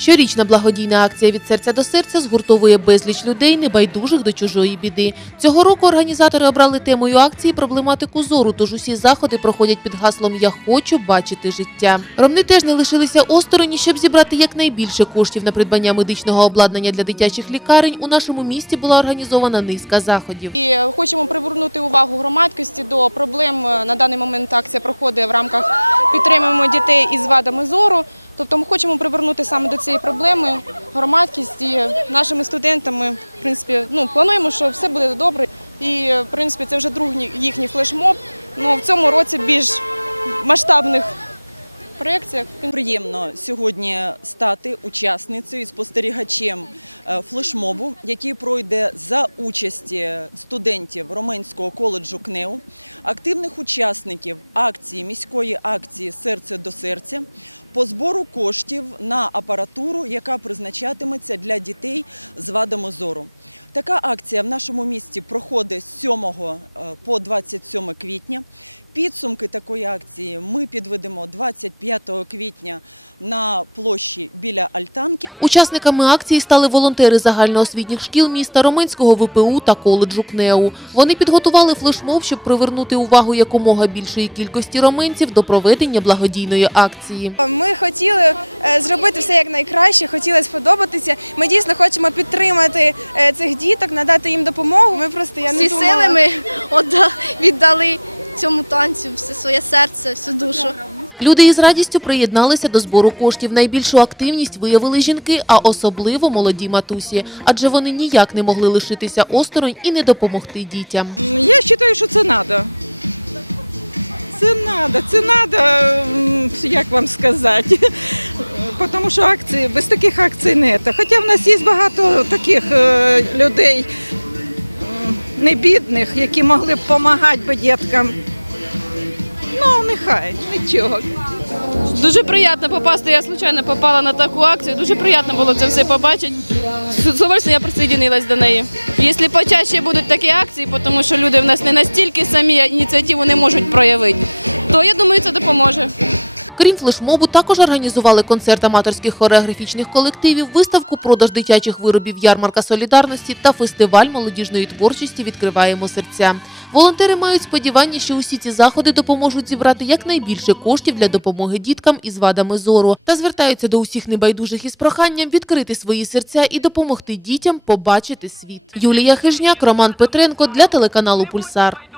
Щорічна благодійна акція від серця до серця згуртовує безліч людей, небайдужих до чужої біди. Цього року організатори обрали темою акції проблематику зору, тож усі заходи проходять під гаслом Я хочу бачити життя. Ромни теж не лишилися осторонь, щоб зібрати якнайбільше коштів на придбання медичного обладнання для дитячих лікарень. У нашому місті була організована низка заходів. І хочемо привернути увагу громадськості до проблем. На даний момент акція проходить в рамках підтримуємо дітей із вадами зору. Тобто ми хочемо привернути саме до цієї проблеми громадськість і нашими студентами. В принципі, ну плануємо, що все буде добре. І в принципі це вже другий їхній флешмоб. Ну в цьому році більш масштабних проєктів. Приємно сьогодні стати учасницею і спостерігачем е, флешмобу, який пройде за участі студентів Роменського коледжу КНЕУ, активних учасників акції міської акції Серце до серця по збору коштів на апаратуру, яка призначатиметься для дітей з вадами зору. Така акція в нашому місті проходить з 7 е, по 27 квітня. Підсумки такої акції ми підведемо 25 квітня на площі біля Альтанки. Учасниками акції стали волонтери загальноосвітніх шкіл міста Роменського ВПУ та коледжу КНЕУ. Вони підготували флешмоб, щоб привернути увагу якомога більшої кількості роменців до проведення благодійної акції. Ми хотіли е, зробити все як найкраще, хотіли сподобатися. Ми дійсно хочемо підтримати е, цих діток, надати їм допомогу. Ми просто я не всі думала. сили ми віддали цьому танцю, все своє серце, всю душу. Люди із радістю приєдналися до збору коштів. Найбільшу активність виявили жінки, а особливо молоді матусі, адже вони ніяк не могли лишитися осторонь і не допомогти дітям. Я вважаю, що це треба. Це треба, це треба, як вам сказати. Тому що акції, без таких акцій не це. Хоча в нас є багато таких е, людей не небідних, які могли б допомагати діткам. Нехай, нічого. Дуже приємно попасти. Я случайно попала на таку акцію. Дуже приємно було це все побачити. З я присоединилась до неї. Якщо почаще будуть такі акції, тому що люди в нас не настільки самі ініціативу не можуть проявити, то я думаю, це допоможе. Крім флешмобу, також організували концерт аматорських хореографічних колективів, виставку продаж дитячих виробів ярмарка солідарності та фестиваль молодіжної творчості Відкриваємо серця. Волонтери мають сподівання, що усі ці заходи допоможуть зібрати якнайбільше коштів для допомоги діткам із вадами зору та звертаються до усіх небайдужих із проханням відкрити свої серця і допомогти дітям побачити світ. Юлія Хижняк, Роман Петренко для телеканалу Пульсар.